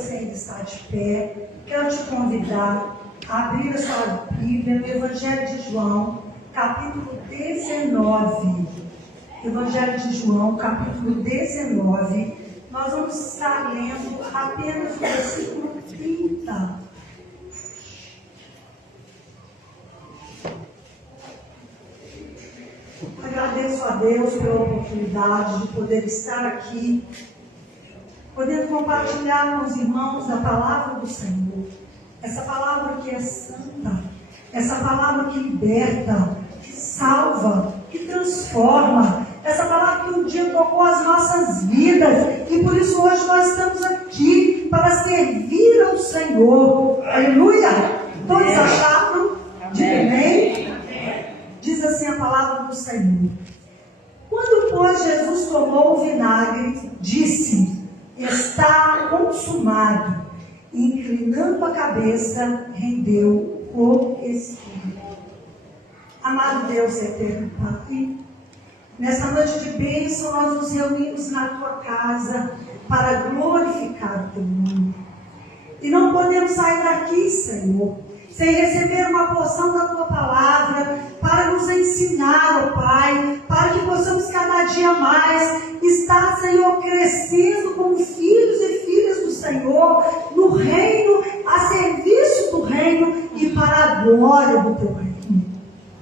você ainda está de pé, quero te convidar a abrir a sua Bíblia no Evangelho de João, capítulo 19. Evangelho de João, capítulo 19. Nós vamos estar lendo apenas o versículo 30. Agradeço a Deus pela oportunidade de poder estar aqui, poder compartilhar com os irmãos a palavra do Senhor. Essa palavra que é santa, essa palavra que liberta, que salva, que transforma, essa palavra que um dia tocou as nossas vidas, e por isso hoje nós estamos aqui para servir ao Senhor. Aleluia! Todos acharam? Diga amém? Diz assim a palavra do Senhor. Quando, pois, Jesus tomou o vinagre, disse: está consumado. E, inclinando a cabeça, rendeu o Espírito. Amado Deus eterno Pai, nessa noite de bênção nós nos reunimos na tua casa para glorificar o teu nome. E não podemos sair daqui, Senhor, sem receber uma porção da tua palavra para nos ensinar, ó Pai, para que possamos cada dia mais estar, Senhor, crescendo como filhos e filhas do Senhor, no reino, a serviço do reino e para a glória do teu reino.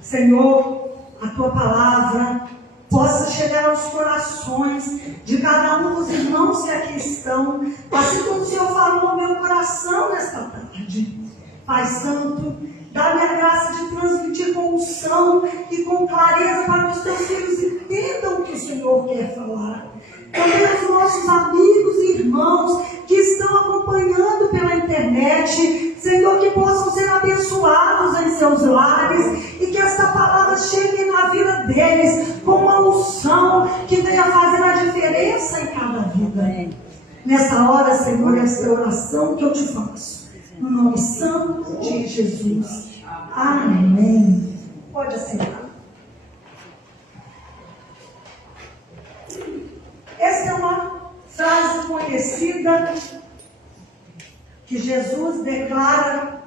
Senhor, a tua palavra possa chegar aos corações de cada um dos irmãos que aqui estão, assim como o Senhor falou no meu coração nesta tarde. Pai Santo, dá-me a graça de transmitir com unção e com clareza para que os teus filhos entendam o que o Senhor quer falar. Também os nossos amigos e irmãos que estão acompanhando pela internet, Senhor, que possam ser abençoados em seus lares e que esta palavra chegue na vida deles com uma unção que venha fazer a diferença em cada vida. Nessa hora, Senhor, esta é a oração que eu te faço. No nome santo de Jesus. Amém. Pode assentar. Essa é uma frase conhecida que Jesus declara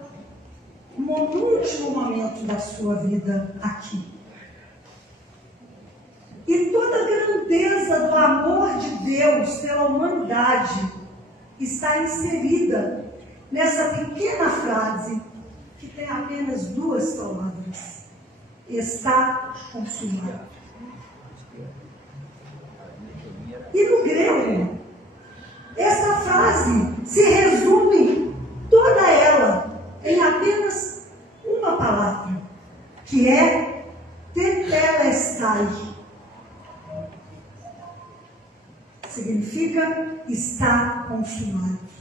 no último momento da sua vida aqui. E toda a grandeza do amor de Deus pela humanidade está inserida nessa pequena frase, que tem apenas duas palavras: está consumado. E no grego, essa frase se resume toda ela em apenas uma palavra, que é tetelestai. Significa está consumado.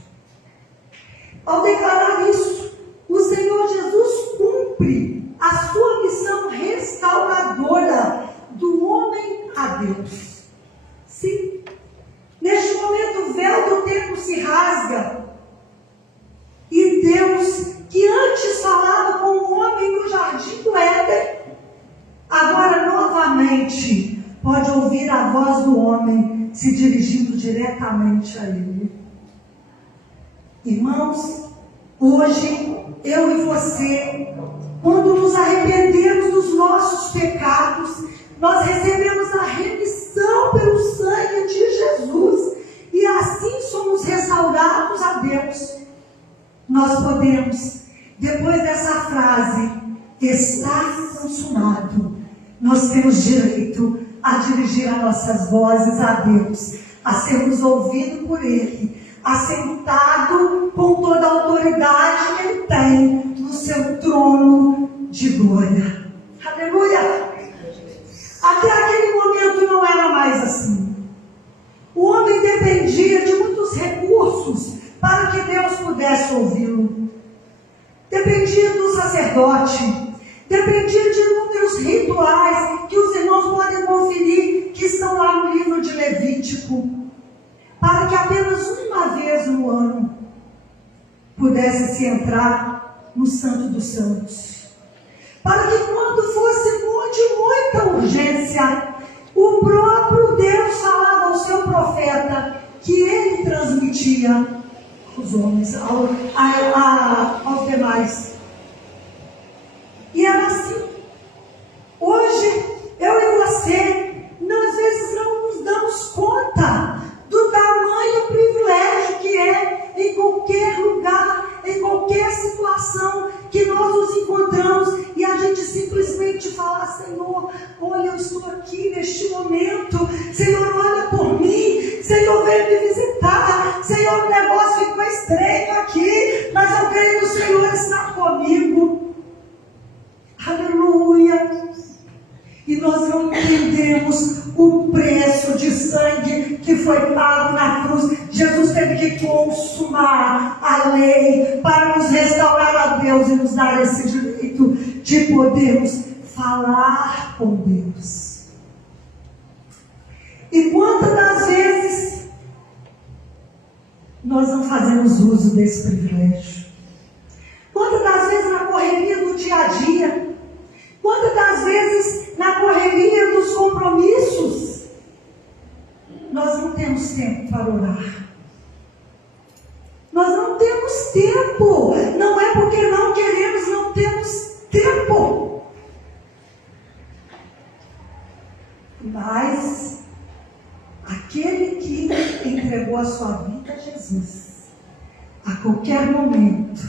Ao declarar isso, o Senhor Jesus cumpre a sua missão restauradora do homem a Deus. Sim, neste momento o véu do tempo se rasga e Deus, que antes falava com o homem no jardim do Éden, agora novamente pode ouvir a voz do homem se dirigindo diretamente a ele. Irmãos, hoje, eu e você, quando nos arrependemos dos nossos pecados, nós recebemos a remissão pelo sangue de Jesus, e assim somos restaurados a Deus. Nós podemos, depois dessa frase, está consumado, nós temos direito a dirigir as nossas vozes a Deus, a sermos ouvidos por Ele, assentado com toda a autoridade que Ele tem no seu trono de glória. Aleluia! Até aquele momento não era mais assim. O homem dependia de muitos recursos para que Deus pudesse ouvi-lo. Dependia do sacerdote, dependia de inúmeros rituais que os irmãos podem conferir, que estão lá no livro de Levítico, para que apenas uma vez no ano pudesse se entrar no Santo dos Santos. Para que quando fosse de muita urgência, o próprio Deus falava ao seu profeta, que ele transmitia os homens, aos demais. E era assim. Hoje, eu e você, às vezes não nos damos conta do tamanho privilégio que é em qualquer lugar, em qualquer situação que nós nos encontramos e a gente simplesmente fala: Senhor, olha, eu estou aqui neste momento, Senhor, olha por mim, Senhor, vem me visitar, Senhor, o negócio ficou estreito aqui, mas eu creio que o Senhor está comigo. Aleluia! E nós não entendemos o preço de sangue que foi pago na cruz. Jesus teve que consumar a lei para nos restaurar a Deus e nos dar esse direito de podermos falar com Deus. E quantas das vezes nós não fazemos uso desse privilégio? Quantas das vezes na correria do dia a dia? Quantas das vezes na correria dos compromissos nós não temos tempo para orar? Nós não temos tempo. Não é porque não queremos, não temos tempo. Mas aquele que entregou a sua vida a Jesus, a qualquer momento,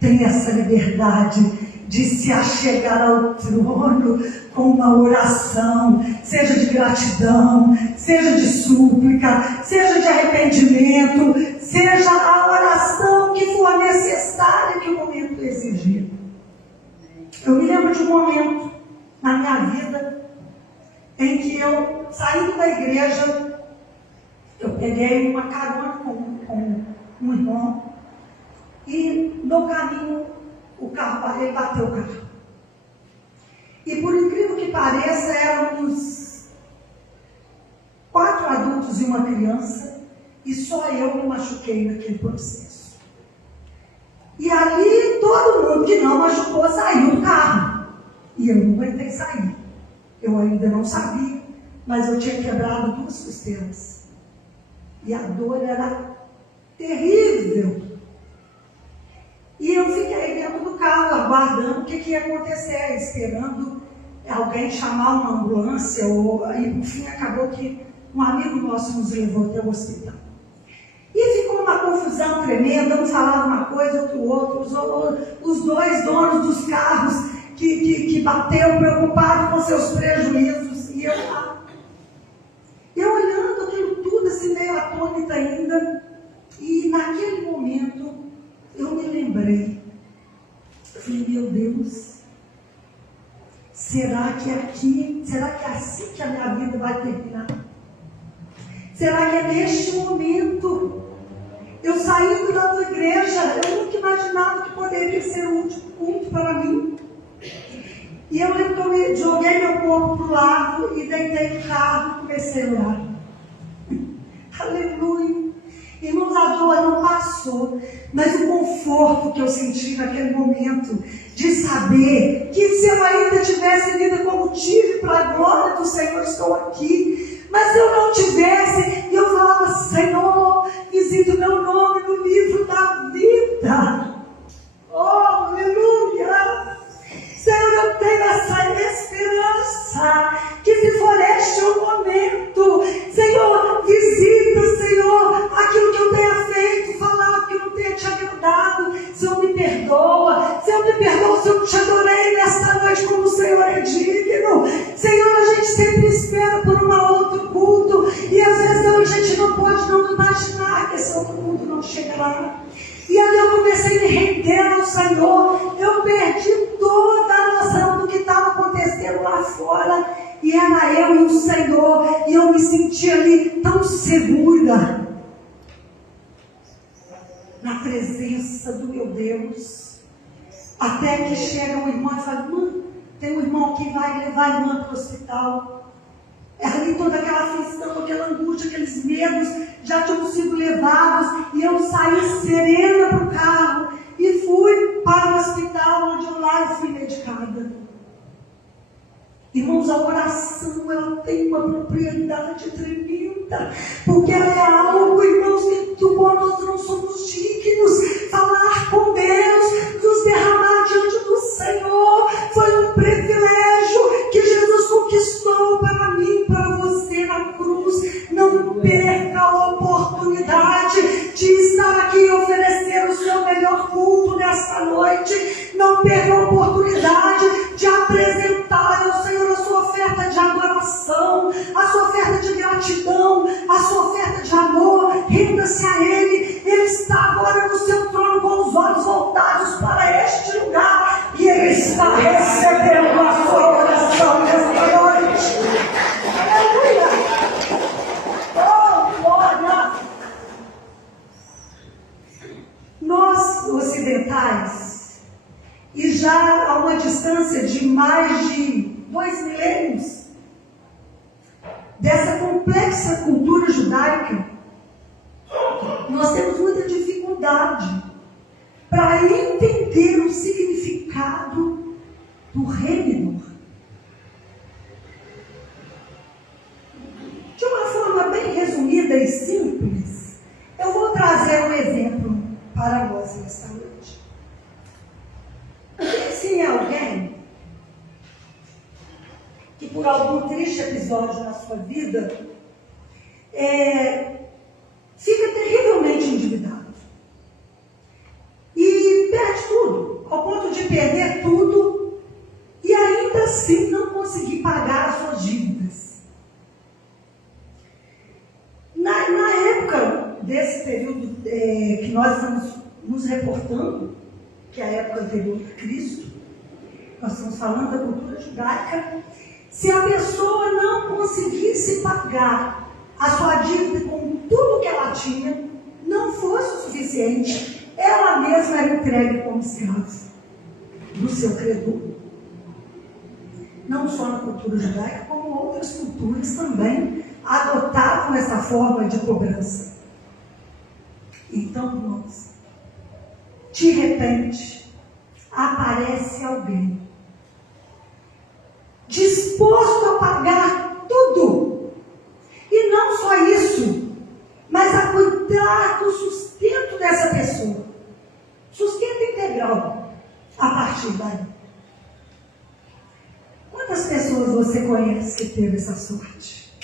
tem essa liberdade de se achegar ao trono com uma oração, seja de gratidão, seja de súplica, seja de arrependimento, seja a oração que for necessária que o momento exigir. Eu me lembro de um momento na minha vida em que eu, saindo da igreja, eu peguei uma carona com um irmão e no caminho o carro, ele bateu o carro. E por incrível que pareça, éramos 4 adultos e uma criança, e só eu me machuquei naquele processo. E ali todo mundo que não machucou saiu do carro. E eu não aguentei sair. Eu ainda não sabia, mas eu tinha quebrado 2 costelas. E a dor era terrível. E eu fiquei dentro do carro, aguardando o que ia acontecer, esperando alguém chamar uma ambulância, e no fim acabou que um amigo nosso nos levou até o hospital. E ficou uma confusão tremenda, um falava uma coisa, outro outra, os 2 donos dos carros que bateu, preocupados com seus prejuízos, e eu lá. Eu olhando aquilo tudo, assim, meio atônita ainda, e naquele momento, eu me lembrei, eu falei: meu Deus, será que é assim que a minha vida vai terminar? Será que é neste momento, eu saindo da tua igreja, eu nunca imaginava que poderia ser o último culto para mim? E eu lembro que eu me joguei meu corpo para o lado e deitei no carro e comecei a orar. Aleluia! Irmãos, a dor não passou, mas o conforto que eu senti naquele momento, de saber que se eu ainda tivesse vida como tive, para a glória do Senhor, estou aqui. Mas se eu não tivesse, eu falava: Senhor, visita o meu nome no livro da vida. Oh, aleluia! Senhor, eu tenho essa esperança, que se for este o momento, Senhor, visita, Senhor, aquilo que eu tenha feito, falar que eu não tenha te agradado. Senhor, me perdoa, se eu te adorei nesta noite como o Senhor é digno. Senhor, a gente sempre espera por um outro culto, e às vezes a gente não pode não imaginar que esse outro culto não chegará. E aí eu comecei a me render ao Senhor. Eu perdi toda a noção do que estava acontecendo lá fora. E era eu e o Senhor. E eu me senti ali tão segura na presença do meu Deus. Até que chega um irmão e fala: mãe, tem um irmão que vai levar a irmã para o hospital. Ali toda aquela aflição, aquela angústia, aqueles medos já tinham sido levados, e eu saí serena para o carro e fui para o hospital, onde eu lá fui medicada. Irmãos, a oração, ela tem uma propriedade tremenda, porque ela é algo, irmãos, que nós não somos dignos. perca a oportunidade de estar aqui e oferecer o seu melhor culto nesta noite. Não perca a oportunidade de apresentar ao Senhor a sua oferta de adoração, a sua oferta de gratidão, a sua oferta de amor. Renda-se a Ele. Ele está agora no seu trono com os olhos voltados para este lugar e Ele está recebendo a sua oração nesta noite. Aleluia! Oh, glória! Nós, ocidentais, e já a uma distância de mais de 2 milênios dessa complexa cultura judaica, nós temos muita dificuldade para entender o significado do remidor. De uma forma bem resumida e simples, eu vou trazer um exemplo para nós nesta noite. Pense em alguém que por algum triste episódio na sua vida fica terrivelmente endividado e perde tudo, ao ponto de perder tudo e ainda assim não conseguir pagar as suas dívidas. Na época desse período que nós estamos nos reportando, que é a época anterior a Cristo, nós estamos falando da cultura judaica. Se a pessoa não conseguisse pagar a sua dívida com tudo que ela tinha, não fosse o suficiente, ela mesma era entregue como escrava do seu credor. Não só na cultura judaica, como outras culturas também adotavam essa forma de cobrança. Então, irmãos, de repente, aparece alguém disposto a pagar tudo. E não só isso, mas a cuidar do sustento dessa pessoa. Sustento integral a partir daí. Quantas pessoas você conhece que teve essa sorte?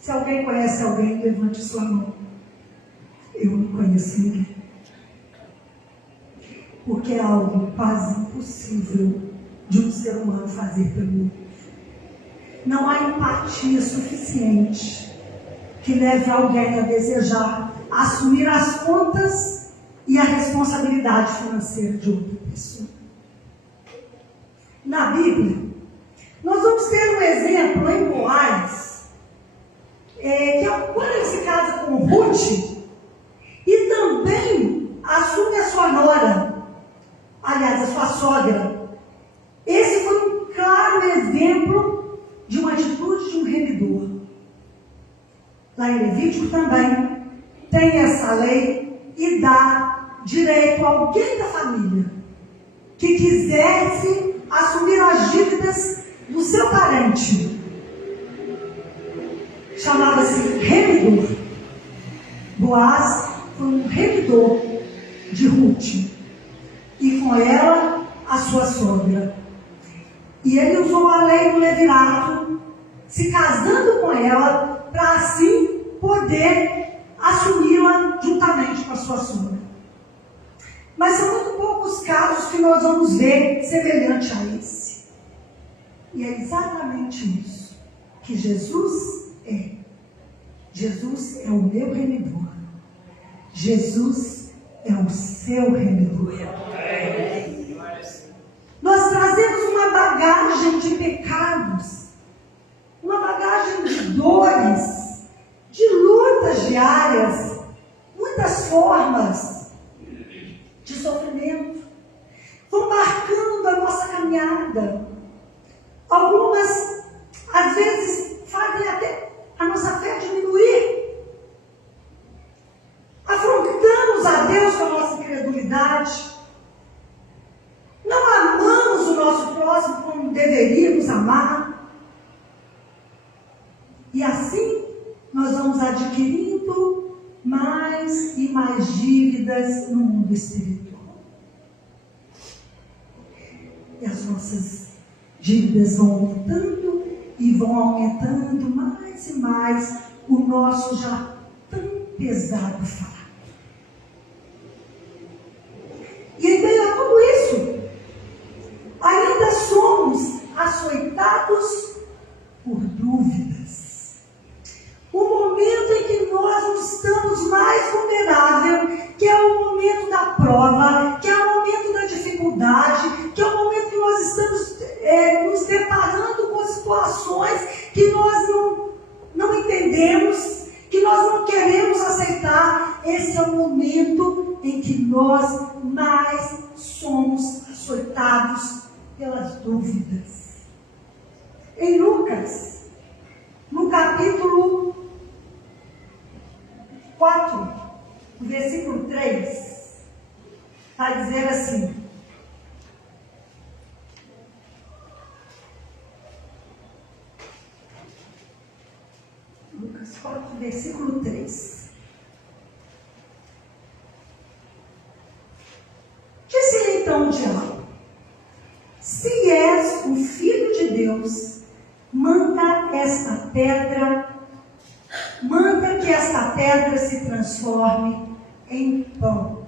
Se alguém conhece alguém, levante sua mão. Eu não conheço ninguém. Porque é algo quase impossível de um ser humano fazer pelo outro. Não há empatia suficiente que leve alguém a desejar assumir as contas e a responsabilidade financeira de outra pessoa. Na Bíblia, nós vamos ter um exemplo em Boaz, que é quando ele se casa com Ruth e também assume a sua nora, aliás, a sua sogra. Esse foi um claro exemplo de uma atitude de um remidor. Lá em Levítico também tem essa lei e dá direito a alguém da família que quisesse assumir as dívidas do seu parente. Chamava-se remidor. Boaz foi um remidor de Ruth. E com ela, a sua sogra. E ele usou a lei do levirato, se casando com ela, para assim poder assumi-la juntamente com a sua sogra. Mas são muito poucos casos que nós vamos ver semelhante a esse. E é exatamente isso que Jesus é. Jesus é o meu remidor. Jesus é o seu remidor. Nós trazemos uma bagagem de pecados, uma bagagem de dores, de lutas diárias, muitas formas de sofrimento, vão marcando a nossa caminhada. Algumas, às vezes, fazem até a nossa fé diminuir. Afrontamos a Deus com a nossa incredulidade. Não amamos o nosso próximo como deveríamos amar. E assim, nós vamos adquirindo mais e mais dívidas no mundo espiritual. E as nossas dívidas vão aumentando e vão aumentando mais e mais o nosso já tão pesado fardo. E em meio a tudo isso, ainda somos açoitados por dúvidas. O momento em que nós nos estamos mais vulneráveis, que é o momento da prova, que é o momento da dificuldade, que é o momento que nós estamos nos deparando com situações que nós não entendemos, que nós não queremos aceitar. Esse é o momento em que nós mais somos açoitados pelas dúvidas. Em Lucas, no capítulo 4, versículo 3, vai dizer assim: Lucas 4, versículo 3. Disse-lhe então o diabo: se és o Filho de Deus, manda que esta pedra se transforme em pão.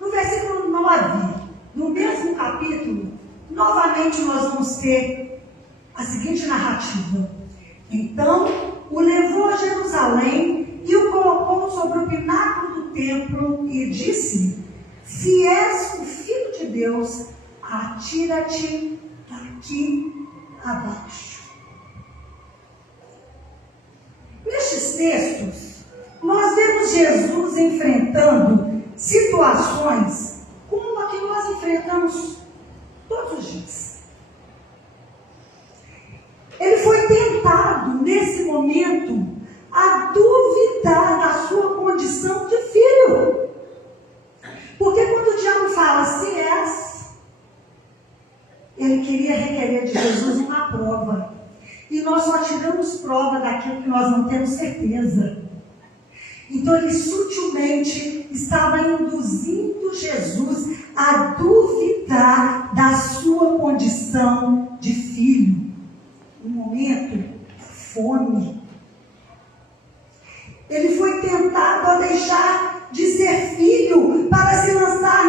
No versículo 9, no mesmo capítulo, novamente nós vamos ter a seguinte narrativa: então o levou a Jerusalém e o colocou sobre o pináculo do templo e disse: se és o Filho de Deus, atira-te daqui abaixo. Nestes textos, nós vemos Jesus enfrentando situações como a que nós enfrentamos todos os dias. Ele foi tentado, nesse momento, a duvidar da sua condição de filho. Porque quando o diabo fala, se és, ele queria requerer de Jesus uma prova. E nós só tiramos prova daquilo que nós não temos certeza. Então ele sutilmente estava induzindo Jesus a duvidar da sua condição de filho. Um momento de fome. Ele foi tentado a deixar de ser filho para se lançar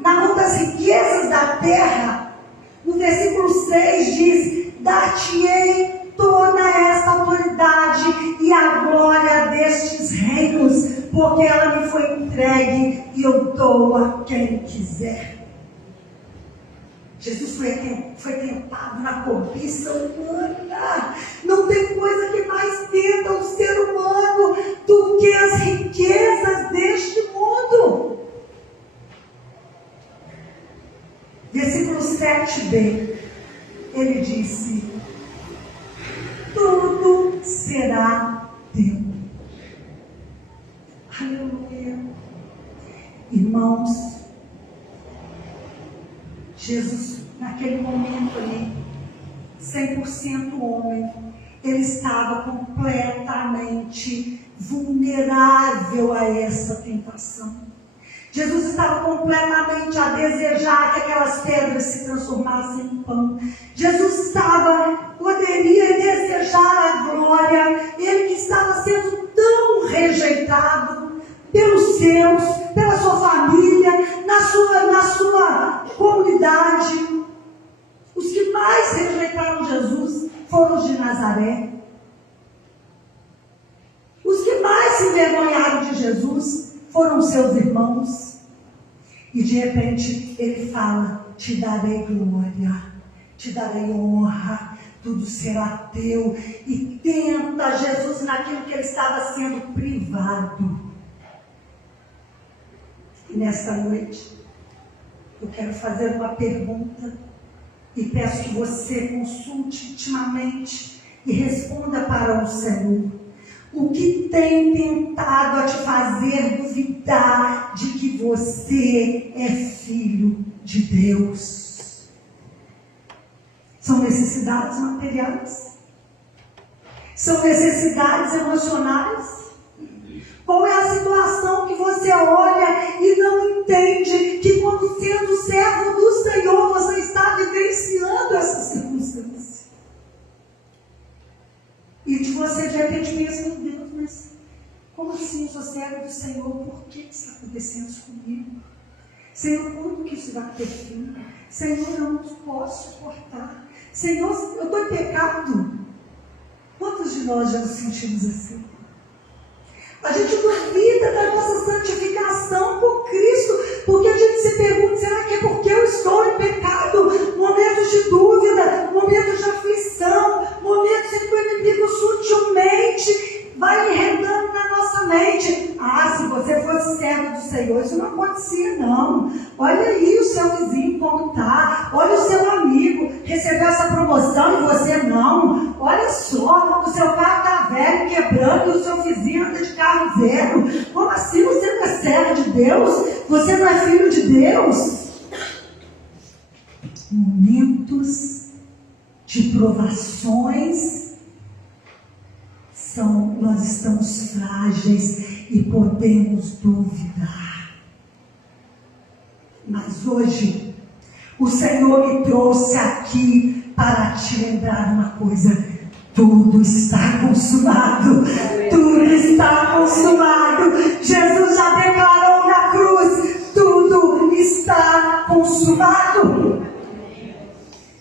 na mão das riquezas da terra. No versículo 6 diz: dar-te-ei toda esta autoridade e a glória destes reinos, porque ela me foi entregue e eu dou a quem quiser. Jesus foi tentado na cobiça humana. Não tem coisa que mais tenta o ser humano do que as riquezas deste mundo. Versículo 7b, ele disse: tudo será teu. Aleluia. Irmãos, Jesus, naquele momento ali, 100% homem, ele estava completamente vulnerável a essa tentação. Jesus estava completamente a desejar que aquelas pedras se transformassem em pão. Jesus poderia desejar a glória, ele que estava sendo tão rejeitado pelos seus, pela sua família, na sua comunidade. Os que mais rejeitaram Jesus foram os de Nazaré. Os que mais se envergonharam de Jesus foram os seus irmãos. E de repente ele fala: te darei glória, te darei honra, tudo será teu. E tenta Jesus naquilo que ele estava sendo privado. E nesta noite eu quero fazer uma pergunta e peço que você consulte intimamente e responda para o Senhor. O que tem tentado a te fazer duvidar de que você é filho de Deus? São necessidades materiais? São necessidades emocionais? Qual é a situação que você olha e não entende que, quando sendo servo do Senhor, você está vivenciando essa circunstância? E de você, de repente, Como assim, eu sou servo do Senhor? Por que isso está acontecendo isso comigo? Senhor, quando que isso vai ter fim? Senhor, eu não posso suportar. Senhor, eu estou em pecado. Quantos de nós já nos sentimos assim? A gente duvida da nossa santificação por Cristo, porque a gente se pergunta, será que é porque eu estou em pecado? Momentos de dúvida, momentos de aflição, momentos em que o inimigo sutilmente vai enredando na nossa mente. Ah, se você fosse servo do Senhor, isso não acontecia não. Olha aí o seu vizinho como está, olha o seu amigo, recebeu essa promoção e você não. Olha só, o seu carro está velho, quebrando, e o seu vizinho anda de carro zero. Como assim você não é servo de Deus? Você não é filho de Deus? Momentos de provações nós estamos frágeis e podemos duvidar. Mas hoje, o Senhor me trouxe aqui para te lembrar uma coisa: tudo está consumado. Tudo está consumado. Jesus já declarou na cruz: tudo está consumado.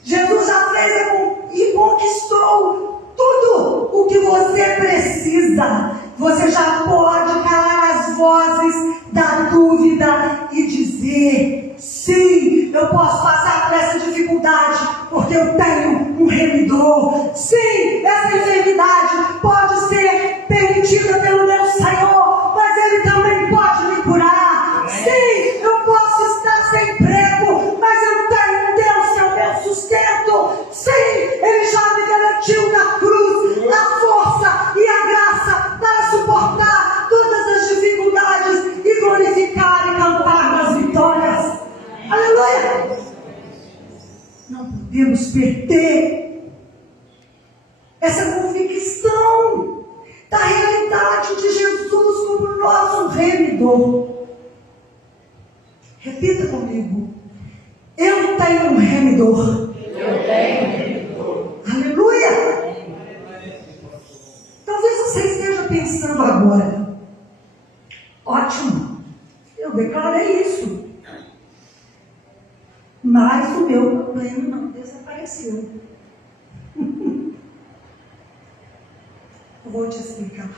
Jesus já fez e conquistou tudo o que você precisa. Você já pode calar as vozes da dúvida e dizer: sim, eu posso passar por essa dificuldade, porque eu tenho um remidor. Sim, essa enfermidade pode ser permitida pelo meu Senhor, mas Ele também pode me curar. Sim, eu posso estar sem emprego, mas eu tenho um Deus que é o meu sustento. Sim, Ele já me garantiu na cruz a força e a graça para suportar todas as dificuldades e glorificar e cantar nas vitórias. Aleluia! Não podemos perder essa convicção da realidade de Jesus como nosso remidor. Repita comigo: eu tenho um remidor. Eu tenho um remidor. Aleluia! Talvez você esteja pensando agora: ótimo, eu declarei isso, mas o meu problema não desapareceu. Eu vou te explicar.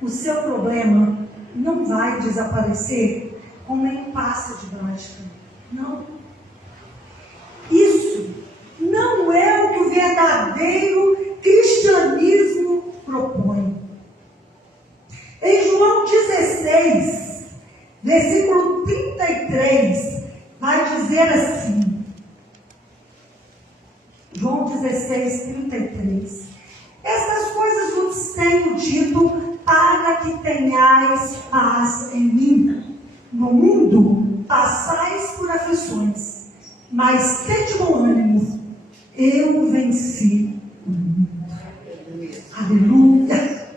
O seu problema não vai desaparecer com nenhum passe de mágica. Não. Isso não é o que o verdadeiro cristianismo propõe. Em João 16, versículo 33, vai dizer assim. João 16, 33. Estas coisas vos tenho dito para que tenhais paz em mim. No mundo passais por aflições, mas tende bom ânimo, eu venci o mundo. Aleluia!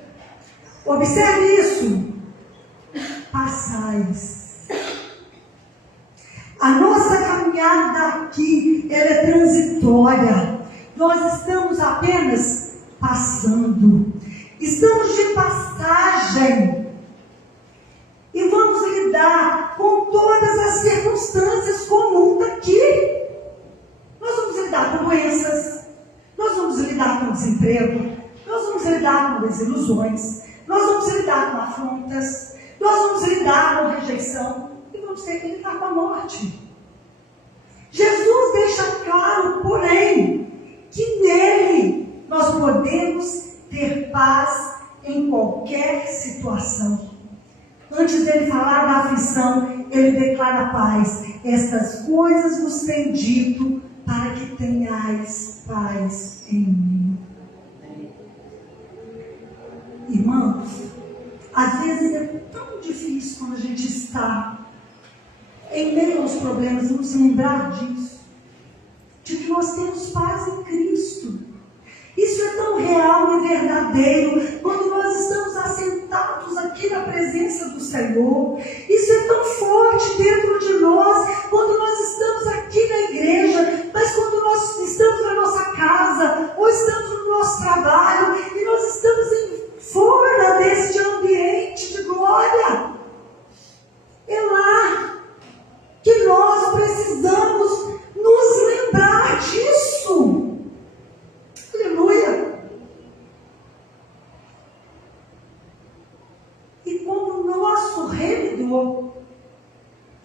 Observe isso. Passais. A nossa caminhada aqui, ela é transitória. Nós estamos apenas passando. Estamos de passagem. E vamos lidar com todas as circunstâncias comuns daqui. Nós vamos lidar com doenças. Nós vamos lidar com desemprego. Nós vamos lidar com desilusões. Nós vamos lidar com afrontas. Nós vamos lidar com rejeição. E vamos ter que lidar com a morte. Jesus deixa claro, porém, que nele nós podemos ter paz em qualquer situação. Antes dele falar da aflição, ele declara paz. Estas coisas vos tenho dito para que tenhais paz em mim. Irmãos, às vezes é tão difícil quando a gente está em meio aos problemas nos lembrar disso, de que nós temos paz em Cristo. Isso é tão real e verdadeiro quando nós estamos assentados aqui na presença do Senhor. Isso é tão forte dentro de nós quando nós estamos aqui na igreja, mas quando nós estamos na nossa casa ou estamos no nosso trabalho e nós estamos fora desse Criador,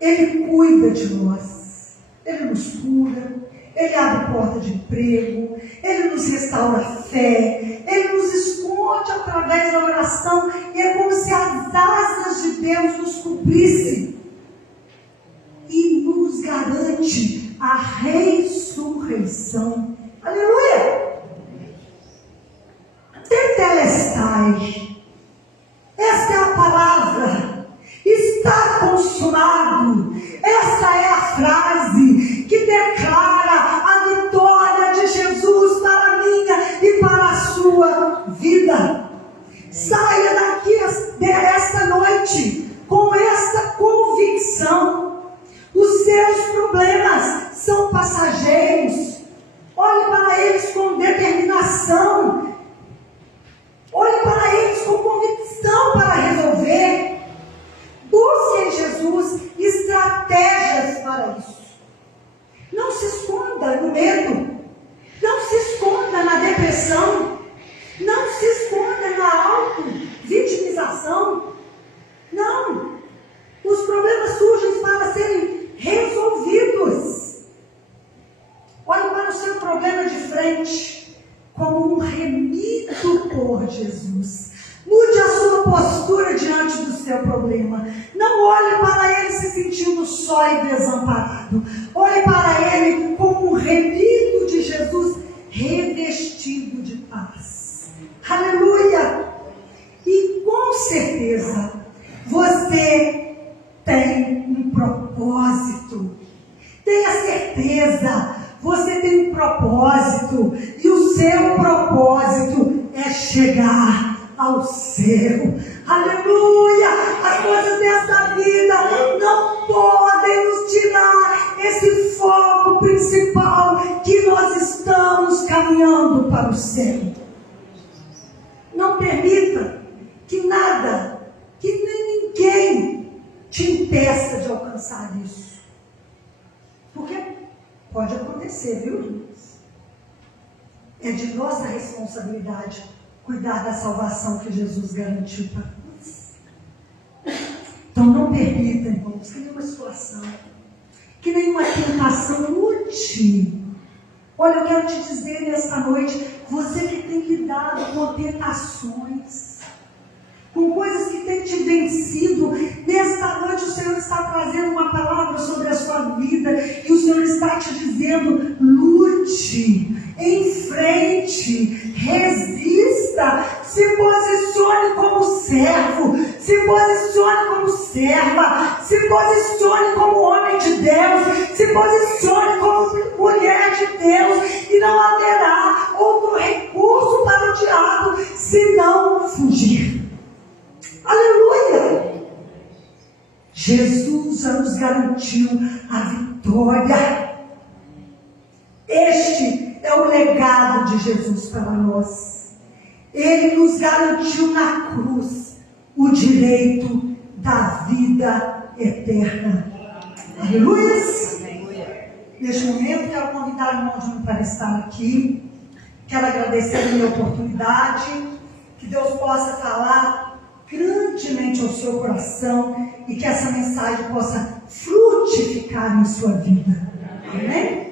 Ele cuida de nós, Ele nos cura, Ele abre porta de emprego, Ele nos restaura a fé, Ele nos esconde através da oração, e é como se as asas de Deus nos cobrissem e nos garante a ressurreição. Aleluia! Tetelestai. Esta é a palavra. Está consumado. Essa é a frase que declara a vitória de Jesus para a minha e para a sua vida. Saia daqui esta noite com esta convicção. Os seus problemas são passageiros. Olhe para eles com determinação. Olhe para eles com convicção para resolver. Busque em Jesus estratégias para isso. Não se esconda no medo. Não se esconda na depressão. Não se esconda na auto-vitimização. Não. Os problemas surgem para serem resolvidos. Olhe para o seu problema de frente como um remido por Jesus. Mude a sua postura diante do seu problema. Não olhe para ele se sentindo só e desamparado. Olhe para ele como um remido de Jesus, revestido de paz. Aleluia! E com certeza você tem um propósito. Tenha certeza, você tem um propósito. E o seu propósito é chegar ao céu. Aleluia! As coisas dessa vida não podem nos tirar esse foco principal, que nós estamos caminhando para o céu. Não permita que nada, que nem ninguém te impeça de alcançar isso. Porque pode acontecer, viu, irmãos? É de nossa responsabilidade cuidar da salvação que Jesus garantiu para nós. Então não permita, irmãos, que nenhuma situação, que nenhuma tentação mude. Olha, eu quero te dizer nesta noite, você que tem lidado com tentações, com coisas que têm te vencido, nesta noite o Senhor está trazendo uma palavra sobre a sua vida, e o Senhor está te dizendo: lute, enfrente, resista, se posicione como servo, se posicione como serva, se posicione como homem de Deus, se posicione como mulher de Deus, e não haverá outro recurso para o diabo senão fugir. Aleluia! Jesus já nos garantiu a vitória. Este é o legado de Jesus para nós. Ele nos garantiu na cruz o direito da vida eterna. Aleluia! Neste momento, quero convidar o irmão Júnior para estar aqui. Quero agradecer a minha oportunidade. Que Deus possa falar grandemente ao seu coração e que essa mensagem possa frutificar em sua vida. Amém?